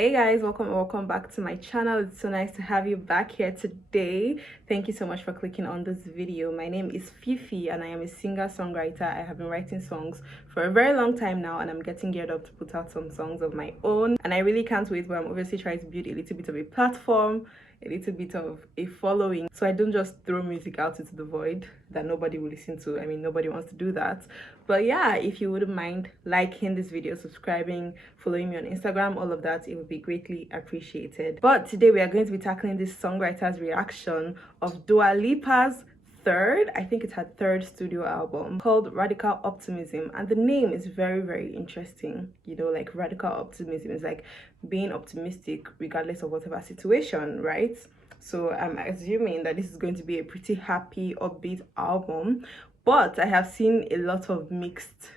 Hey guys, welcome back to my channel. It's so nice to have you back here today. Thank you so much for clicking on this video. My name is Fifi and I am a singer-songwriter. I have been writing songs for a very long time now, and I'm getting geared up to put out some songs of my own, and I really can't wait. But I'm obviously trying to build a little bit of a platform, a little bit of a following, so I don't just throw music out into the void that nobody will listen to. I mean, nobody wants to do that. But yeah, if you wouldn't mind liking this video, subscribing, following me on Instagram, all of that, it would be greatly appreciated. But today we are going to be tackling this songwriter's reaction of Dua Lipa's third studio album called Radical Optimism. And the name is very interesting. You know, like radical optimism is like being optimistic regardless of whatever situation, right? So I'm assuming that this is going to be a pretty happy, upbeat album. But I have seen a lot of mixed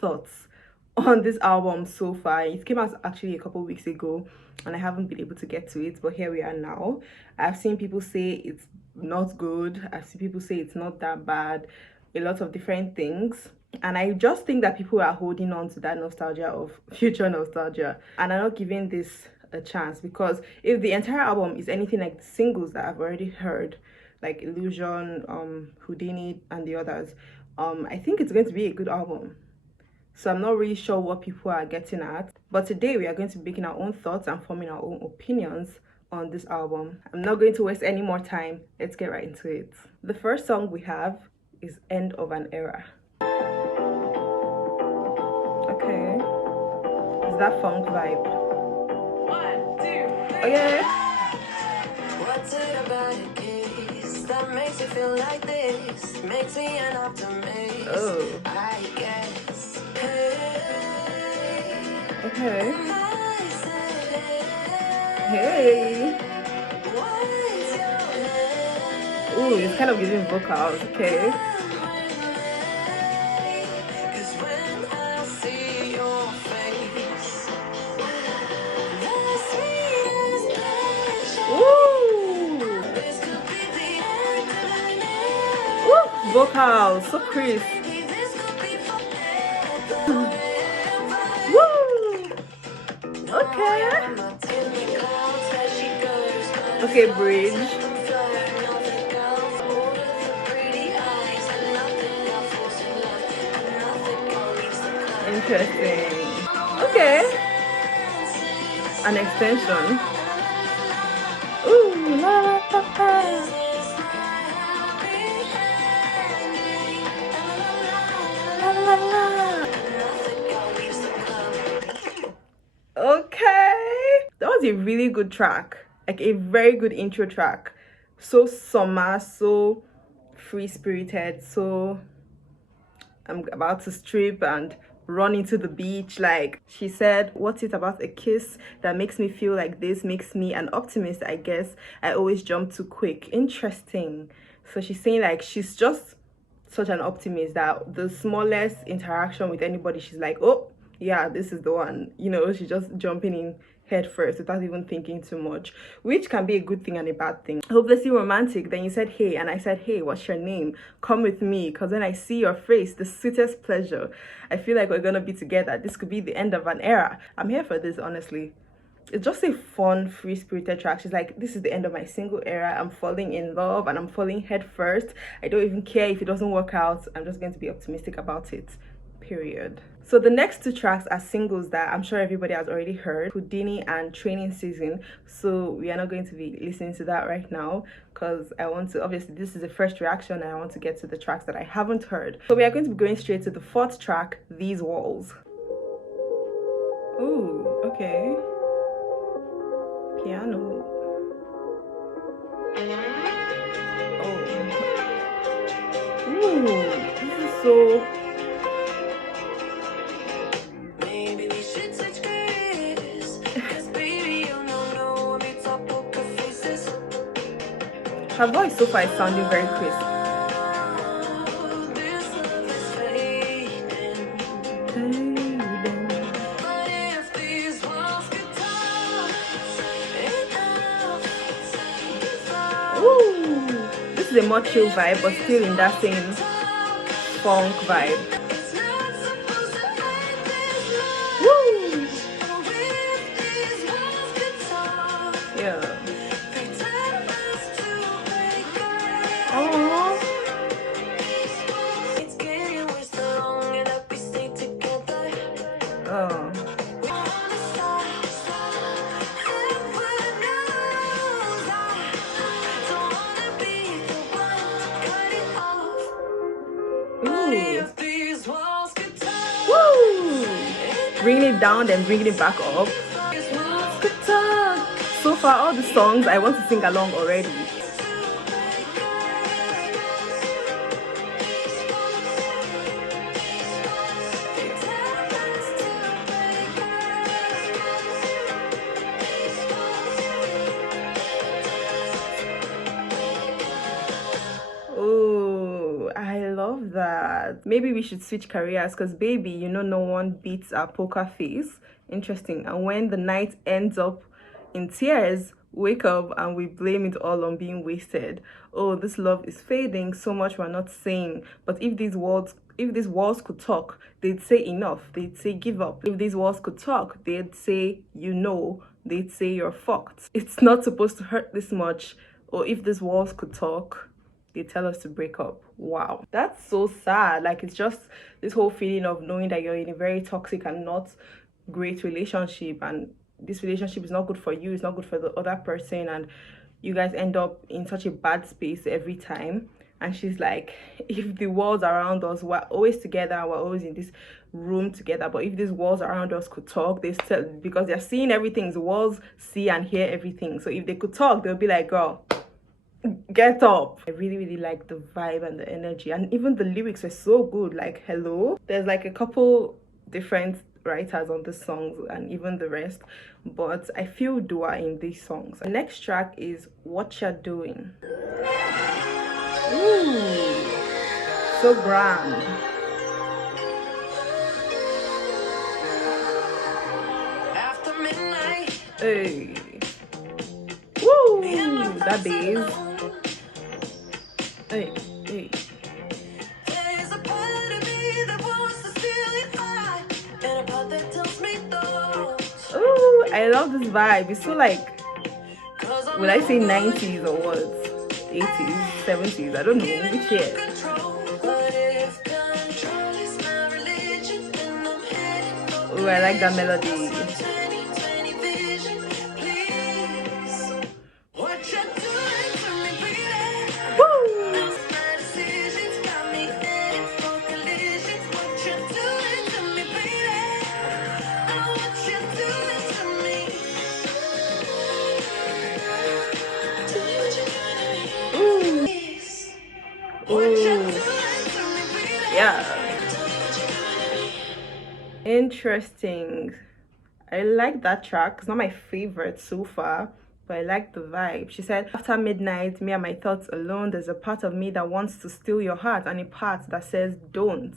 thoughts on this album so far. It came out actually a couple weeks ago and I haven't been able to get to it, but here we are now. I've seen people say it's not good. I've seen people say it's not that bad, a lot of different things. And I just think that people are holding on to that nostalgia of future nostalgia and are not giving this a chance, because if the entire album is anything like the singles that I've already heard, like Illusion, Houdini and the others, I think it's going to be a good album. So I'm not really sure what people are getting at, but today we are going to be making our own thoughts and forming our own opinions on this album. I'm not going to waste any more time. Let's get right into it. The first song we have is End of an Era. Okay, is that funk vibe? 1, 2, 3. Oh yeah. What's it about a case that makes you feel like this? Makes me an optimist. Oh. I guess. Okay. Hey. Ooh, it's kind of giving vocals. Okay. Vocals so crisp. Woo! Okay. Okay, bridge. Interesting. Okay. An extension. Ooh, la la la la. Okay, that was a really good track, like a very good intro track. So summer, so free-spirited. So I'm about to strip and run into the beach. Like she said, what's it about a kiss that makes me feel like this, makes me an optimist? I guess I always jump too quick. Interesting. So she's saying like she's just such an optimist that the smallest interaction with anybody, she's like, oh yeah, this is the one. You know, she's just jumping in head first without even thinking too much, which can be a good thing and a bad thing. Hopelessly romantic. Then you said hey, and I said hey, what's your name? Come with me, because when I see your face, the sweetest pleasure. I feel like we're gonna be together. This could be the end of an era. I'm here for this, honestly. It's just a fun, free-spirited track. She's like, this is the end of my single era. I'm falling in love and I'm falling head first. I don't even care if it doesn't work out. I'm just going to be optimistic about it, period. So the next two tracks are singles that I'm sure everybody has already heard, Houdini and Training Season. So we are not going to be listening to that right now, because I want to, obviously this is a fresh reaction and I want to get to the tracks that I haven't heard. So we are going to be going straight to the fourth track, These Walls. Ooh, okay. Piano. Oh. Ooh, this is so... Maybe we should switch gears, 'cause baby, you know when we talk poker faces. Her voice so far is sounding very crisp. This love is fading. But if these walls could talk enough, Ooh, this is a more chill vibe, but still in that same funk vibe. it's not supposed to end this long. Woo! With these walls Yeah. Oh. Oh. Ooh. Woo! Bringing it down, then bringing it back up. So far, all the songs I want to sing along already. Oh, I love that. Maybe we should switch careers because, baby, you know, no one beats our poker face. Interesting. And when the night ends up in tears, wake up and we blame it all on being wasted. Oh, this love is fading, so much we're not saying. But if these walls could talk, they'd say enough. They'd say give up. If these walls could talk, they'd say you know. They'd say you're fucked. It's not supposed to hurt this much. Or if these walls could talk, they tell us to break up. Wow, that's so sad. Like, it's just this whole feeling of knowing that you're in a very toxic and not great relationship, and this relationship is not good for you, it's not good for the other person, and you guys end up in such a bad space every time. And she's like, if the walls around us, we're always together, we're always in this room together, but if these walls around us could talk, they still, because they're seeing everything, the walls see and hear everything, so if they could talk, they'll be like, girl, get up. I really like the vibe and the energy, and even the lyrics were so good. Like, hello, there's like a couple different writers on the songs and even the rest, but I feel Dua in these songs. The next track is Whatcha Doing. Ooh, so grand. After midnight, Hey, woo, that bass. Hey, hey. there's a part of me that wants to steal your heart, and a part that tells me don't. Ooh, I love this vibe. It's so like, 'Cause I'm will I say not 90s or what? 80s, 70s, I don't know which year. control. But if control is my religion, then I'm heading for Oh, I like that melody. 20/20 vision. Please, what you doing to me, baby? Woo! My decisions got me heading for collision. What you doing to me, baby? Oh, what you doing to me? Tell me what you're doing to me. Ooh. Please, what you Ooh. doing to me, baby? Yeah. Tell me what you're doing to me. Interesting. I like that track. It's not my favorite so far, but I like the vibe. She said, after midnight, me and my thoughts alone, there's a part of me that wants to steal your heart and a part that says don't.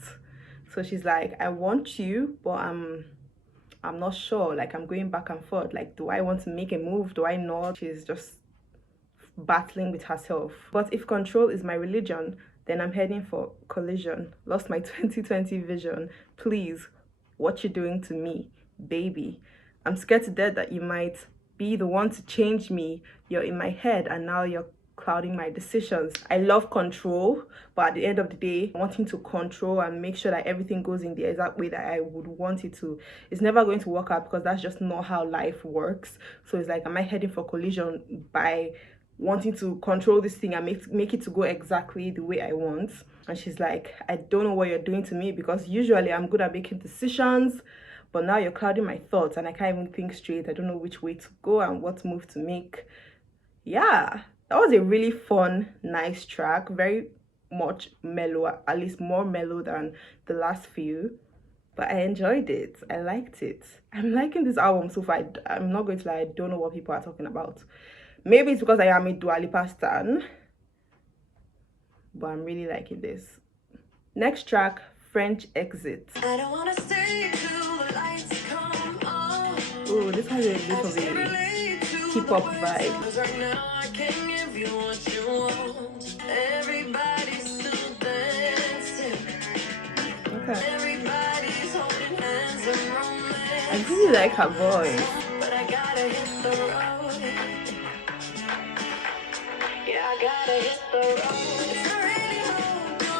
So she's like, I want you, but I'm not sure. Like, I'm going back and forth. Like, do I want to make a move? Do I not? She's just battling with herself. But if control is my religion, then I'm heading for collision. Lost my 2020 vision. Please, what you doing to me, baby? I'm scared to death that you might be the one to change me. You're in my head and now you're clouding my decisions. I love control, but at the end of the day, wanting to control and make sure that everything goes in the exact way that I would want it to, it's never going to work out, because that's just not how life works. So it's like, am I heading for collision by wanting to control this thing and make it to go exactly the way I want? And she's like, I don't know what you're doing to me, because usually I'm good at making decisions, but now you're clouding my thoughts and I can't even think straight. I don't know which way to go and what move to make. Yeah, that was a really fun, nice track. Very much mellow, at least more mellow than the last few, but I enjoyed it. I liked it. I'm liking this album so far. I'm not going to lie, I don't know what people are talking about. Maybe it's because I am a Dua Lipa stan, but I'm really liking this. Next track, French Exit. I don't wanna stay till the lights come on. Oh, this has a bit of a hip-hop vibe. 'Cause right now I can't give you what you want. Everybody's still dancing. Okay. Everybody's holding hands and romance. I really like her voice. But I got gotta hit the road. Yeah, I gotta hit the road. It's not really hard to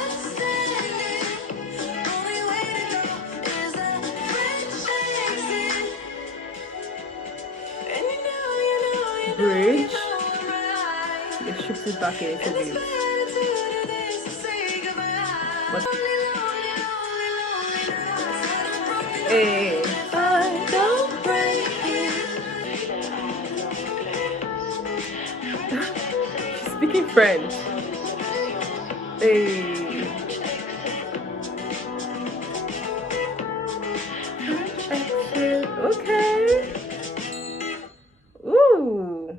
understand it. Only way to go is the French exit. And Bridge. I'm right. It strips it back a little And this bit. my attitude is to say goodbye. But Lonely, lonely, lonely nights. Said I'm broken hey, if I don't break it. she's speaking French. Hey. Okay. Ooh.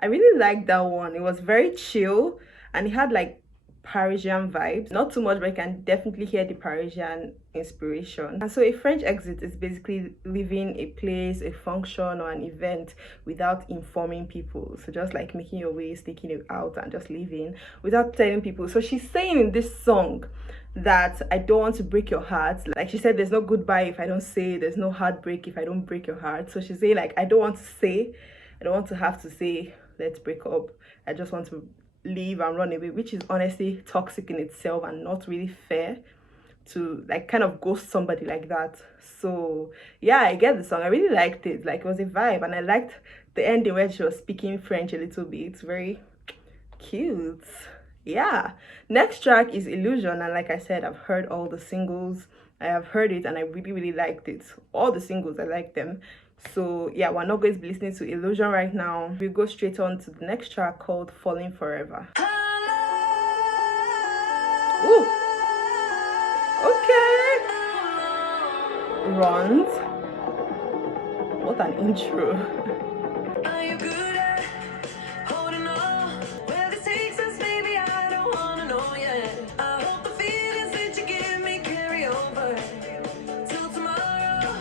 I really liked that one. It was very chill and it had like Parisian vibes. Not too much, but I can definitely hear the Parisian inspiration. And so a French exit is basically leaving a place, a function, or an event without informing people. So just like making your way, taking it out and just leaving without telling people. So she's saying in this song that I don't want to break your heart. Like she said, there's no goodbye if I don't say, there's no heartbreak if I don't break your heart. So she's saying like, I don't want to say, I don't want to have to say, let's break up. I just want to leave and run away, which is honestly toxic in itself and not really fair to like kind of ghost somebody like that. So yeah, I get the song. I really liked it. Like it was a vibe, and I liked the ending where she was speaking French a little bit. It's very cute. Yeah, next track is Illusion, and like I said, I've heard all the singles. I have heard it and I really liked it. All the singles, I like them. So yeah, we're not going to be listening to Illusion right now. We go straight on to the next track called Falling Forever. Ooh, okay. Runs. What an intro. Are you good at holding on? Where this takes us, baby, I don't wanna know yet. I hope the feelings that you give me carry over till tomorrow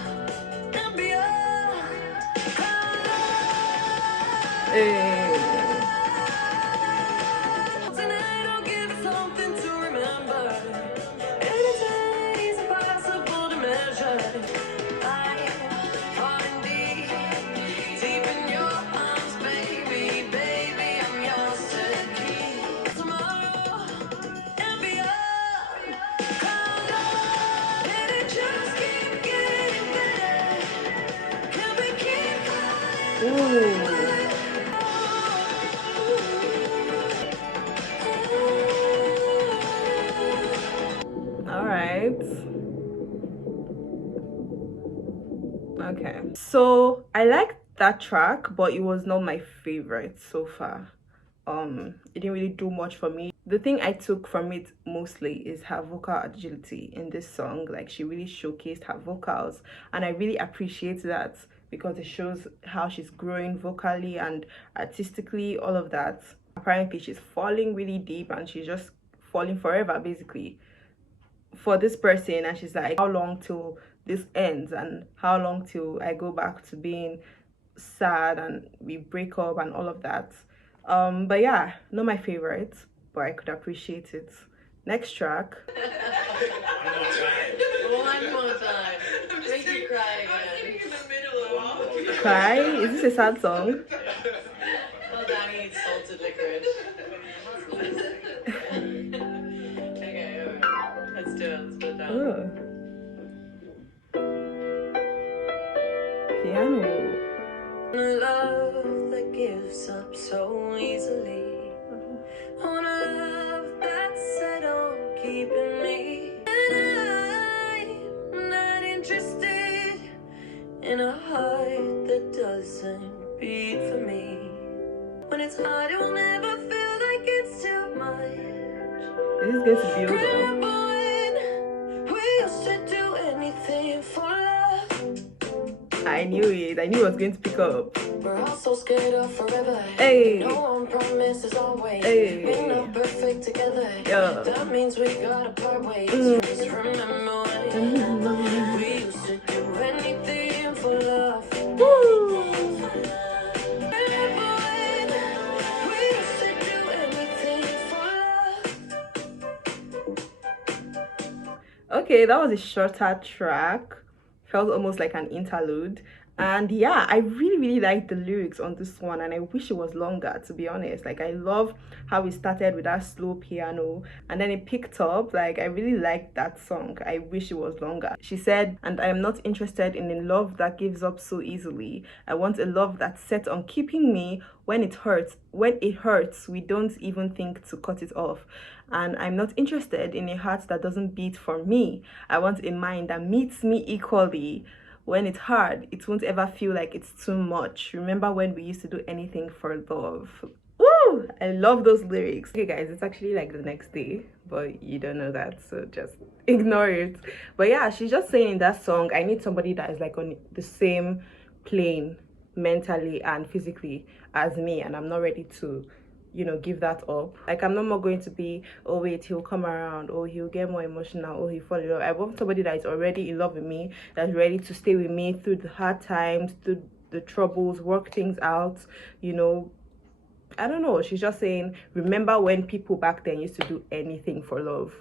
and beyond. Hey. Tonight I'll give you something to remember. Anything is impossible to measure. I'm falling deep, deep in your arms, baby, baby, I'm yours to keep. Tomorrow and beyond. Let it just keep getting better. Can we keep falling? Ooh. All right. Okay. So I liked that track, but it was not my favorite so far. It didn't really do much for me. The thing I took from it mostly is her vocal agility in this song. Like she really showcased her vocals, and I really appreciate that because it shows how she's growing vocally and artistically, all of that. Apparently she's falling really deep and she's just falling forever basically for this person, and she's like, how long till this ends and how long till I go back to being sad and we break up and all of that. But yeah, not my favorite, but I could appreciate it. Next track. One more time. Make you cry again. Cry? Is this a sad song? Well, Danny eats salted licorice. Okay, let's do it. Let's put it down. Oh. Piano. Love that gives up so easily. On a love that's set on keeping me. And I'm not interested in a heart that doesn't beat for me. When it's hard, it will never feel like it's too much. This is going to build up. Remember when we used to do anything for love? I knew it. I knew it was going to pick up. We're all so scared of forever. Hey. No one promises always. Hey. We're not perfect together. Yeah. That means we gotta part ways. Just remember when we used to do anything for love. Woo. Remember when we used to do anything for love. Okay, that was a shorter track. Felt almost like an interlude. And yeah, I really like the lyrics on this one, and I wish it was longer, to be honest. Like, I love how it started with that slow piano and then it picked up. Like, I really liked that song. I wish it was longer. She said, and I am not interested in a love that gives up so easily. I want a love that's set on keeping me when it hurts. When it hurts, we don't even think to cut it off. And I'm not interested in a heart that doesn't beat for me. I want a mind that meets me equally. When it's hard, it won't ever feel like it's too much. Remember when we used to do anything for love? Woo! I love those lyrics. Okay guys, it's actually like the next day, but you don't know that, so just ignore it. But yeah, she's just saying in that song, I need somebody that is like on the same plane mentally and physically as me, and I'm not ready to, you know, give that up. Like, I'm no more going to be, oh wait, he'll come around, or he'll get more emotional, or he'll fall in love. I want somebody that is already in love with me, that's ready to stay with me through the hard times, through the troubles, work things out, you know. I don't know, she's just saying, remember when people back then used to do anything for love?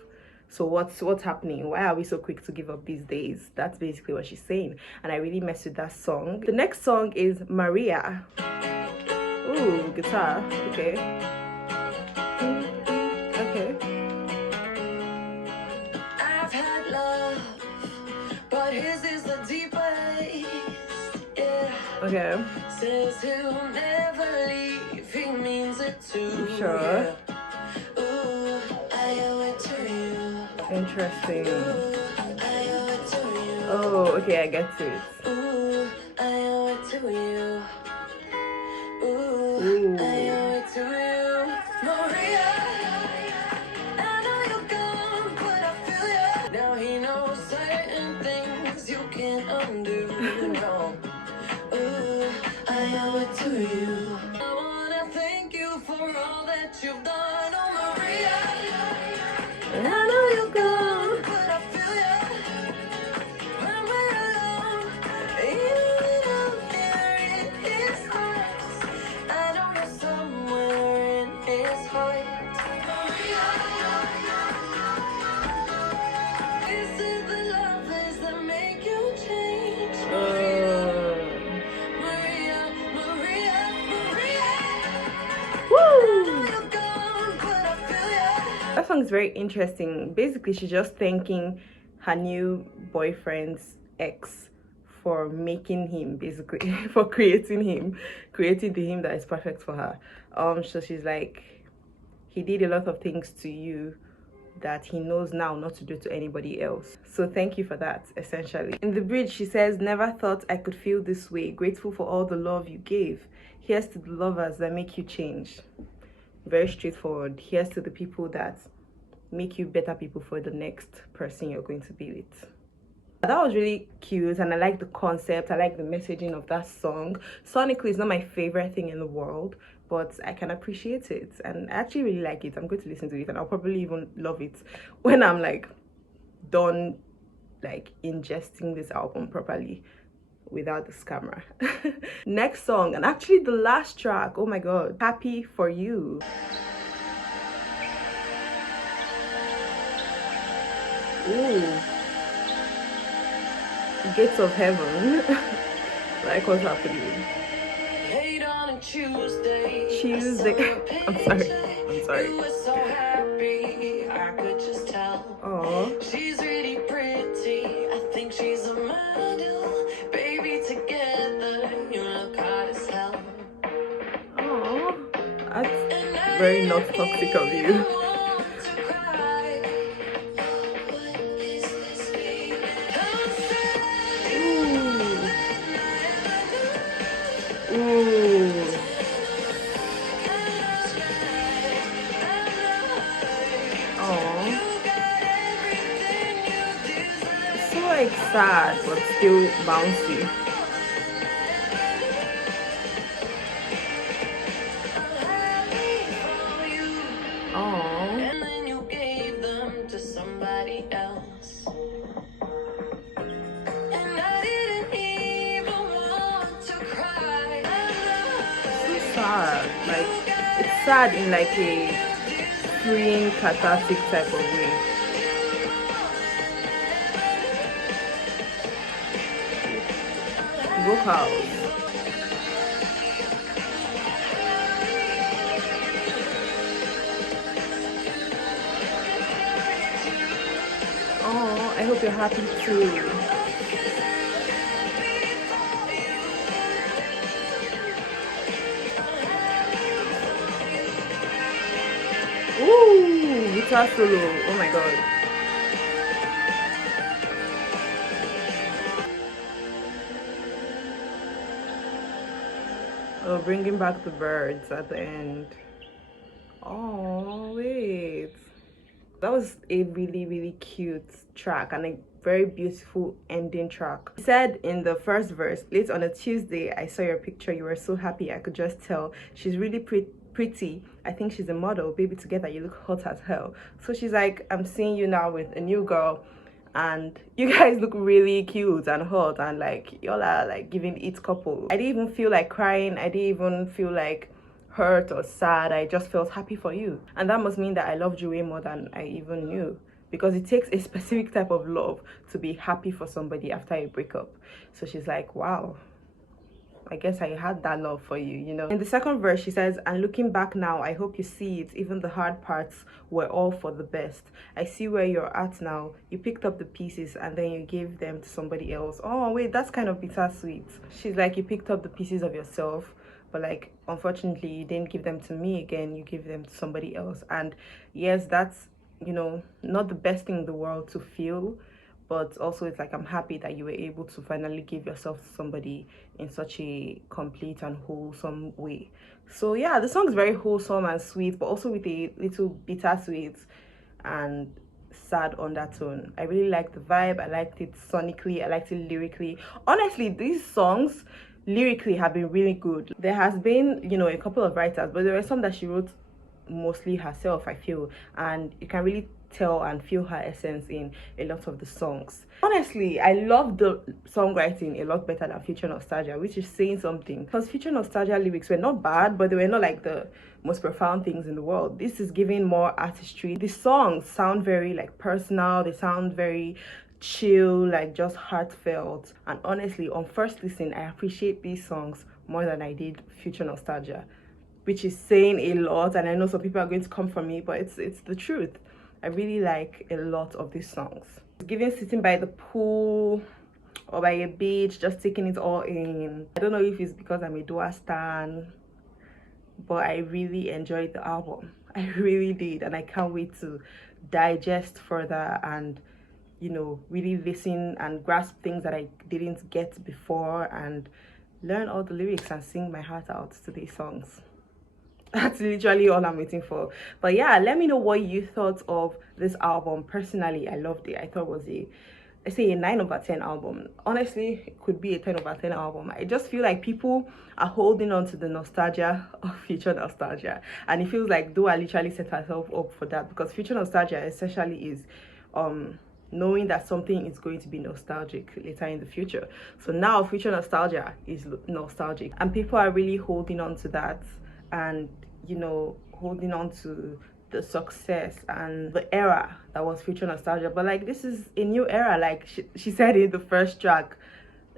So what's happening? Why are we so quick to give up these days? That's basically what she's saying, and I really messed with that song. The next song is Maria. Ooh, guitar. Okay. Okay. I've had love, but his is the deepest. Yeah. Okay. Says he'll never leave. He means it too. Sure. Yeah. Ooh, I owe it to you. Interesting. Ooh, I owe it to you. Oh, okay, I get it. Ooh, I owe it to you. Ooh, Ooh. I owe it to you, Maria. I know you're gone, but I feel ya. Now he knows certain things you can't undo. No. Ooh, I owe it to you. I wanna thank you for all that you've done, oh Maria. I know you're gone. But I feel ya when we're alone. Even out there in his heart, I know you're somewhere in his heart. This is the lovers that make you change. Maria, Maria, Maria. Woo! You're gone, but I feel ya. That song is very interesting. Basically, she's just thanking her new boyfriend's ex for making him, basically, for creating the him that is perfect for her. So she's like, he did a lot of things to you that he knows now not to do to anybody else. So thank you for that, essentially. In the bridge, she says, never thought I could feel this way. Grateful for all the love you gave. Here's to the lovers that make you change. Very straightforward. Here's to the people that make you better people for the next person you're going to be with. That was really cute, and I like the concept. I like the messaging of that song. Sonically, it's not my favorite thing in the world, but I can appreciate it, and I actually really like it. I'm going to listen to it, and I'll probably even love it when I'm like done like ingesting this album properly without this camera. Next song, and actually the last track, oh my god, Happy For You. Ooh, gates of heaven. Like, what's happening? Late on a Tuesday. Tuesday. I'm sorry. You were so happy, I could just tell. Oh, She's really pretty. I think she's a model. Baby, together, you look hot as hell. oh, that's very not toxic of you. Ooh. Oh, so like sad but still bouncy. Oh, And then you gave them to somebody else. And I didn't even want to cry. so sad. Like, it's sad in like a freeing, cathartic type of way. vocals. Oh, I hope you're happy too. Ooh, guitar solo. Oh my god. Oh, bringing back the birds at the end. Oh, wait. That was a really, really cute track and a very beautiful ending track. He said in the first verse, late on a Tuesday, I saw your picture. You were so happy. I could just tell. She's really pretty. I think she's a model. Baby, together, you look hot as hell. So she's like, I'm seeing you now with a new girl. And you guys look really cute and hot. And like, y'all are like giving it couple. I didn't even feel like crying. I didn't even feel like hurt or sad. I just felt happy for you, and that must mean that I loved you way more than I even knew, because it takes a specific type of love to be happy for somebody after a breakup. So she's like, wow, I guess I had that love for you, you know. In the second verse, she says, and looking back now, I hope you see it. Even the hard parts were all for the best. I see where you're at now. You picked up the pieces and then you gave them to somebody else. Oh, wait, that's kind of bittersweet. She's like, you picked up the pieces of yourself, but like, unfortunately, you didn't give them to me again. You gave them to somebody else. And yes, that's, you know, not the best thing in the world to feel, but also it's like, I'm happy that you were able to finally give yourself to somebody in such a complete and wholesome way. So yeah, the song is very wholesome and sweet, but also with a little bittersweet and sad undertone. I really like the vibe. I liked it sonically. I liked it lyrically. Honestly, these songs lyrically have been really good. There has been, you know, a couple of writers, but there were some that she wrote mostly herself, I feel, and you can really tell and feel her essence in a lot of the songs. Honestly, I love the songwriting a lot better than Future Nostalgia, which is saying something, because Future Nostalgia lyrics were not bad, but they were not like the most profound things in the world. This is giving more artistry. The songs sound very like personal. They sound very chill, like just heartfelt. And honestly, on first listen, I appreciate these songs more than I did Future Nostalgia, which is saying a lot. And I know some people are going to come for me, but it's the truth. I really like a lot of these songs. Giving sitting by the pool or by a beach, just taking it all in. I don't know if it's because I'm a Dua stan, but I really enjoyed the album. I really did, and I can't wait to digest further and, you know, really listen and grasp things that I didn't get before and learn all the lyrics and sing my heart out to these songs. That's literally all I'm waiting for. But yeah, let me know what you thought of this album. Personally, I loved it. I thought it was I say a 9/10 album. Honestly, it could be a 10/10 album. I just feel like people are holding on to the nostalgia of Future Nostalgia, and it feels like Dua literally set herself up for that, because Future Nostalgia essentially is knowing that something is going to be nostalgic later in the future. So now Future Nostalgia is nostalgic, and people are really holding on to that, and, you know, holding on to the success and the era that was Future Nostalgia. But like, this is a new era, like she said in the first track,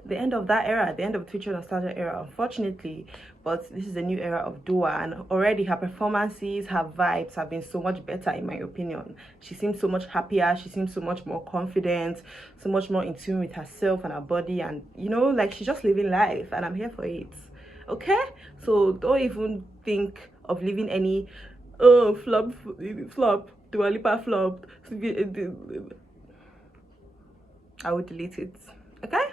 the end of that era, the end of the Future Nostalgia era, unfortunately. But this is a new era of Dua, and already her performances, her vibes have been so much better, in my opinion. She seems so much happier. She seems so much more confident, so much more in tune with herself and her body, and, you know, like, she's just living life, and I'm here for it. Okay, so don't even think of leaving any flop, Dua Lipa flopped. I would delete it. Okay,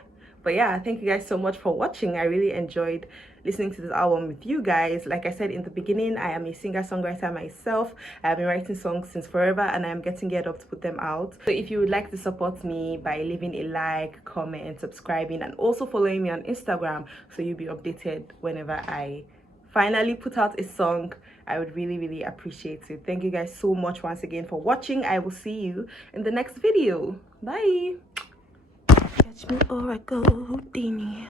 but yeah, thank you guys so much for watching. I really enjoyed listening to this album with you guys. Like I said in the beginning, I am a singer-songwriter myself. I have been writing songs since forever, and I am getting geared up to put them out. So if you would like to support me by leaving a like, comment, subscribing, and also following me on Instagram, so you'll be updated whenever I finally put out a song, I would really appreciate it. Thank you guys so much once again for watching. I will see you in the next video. Bye. Catch me or I go Houdini.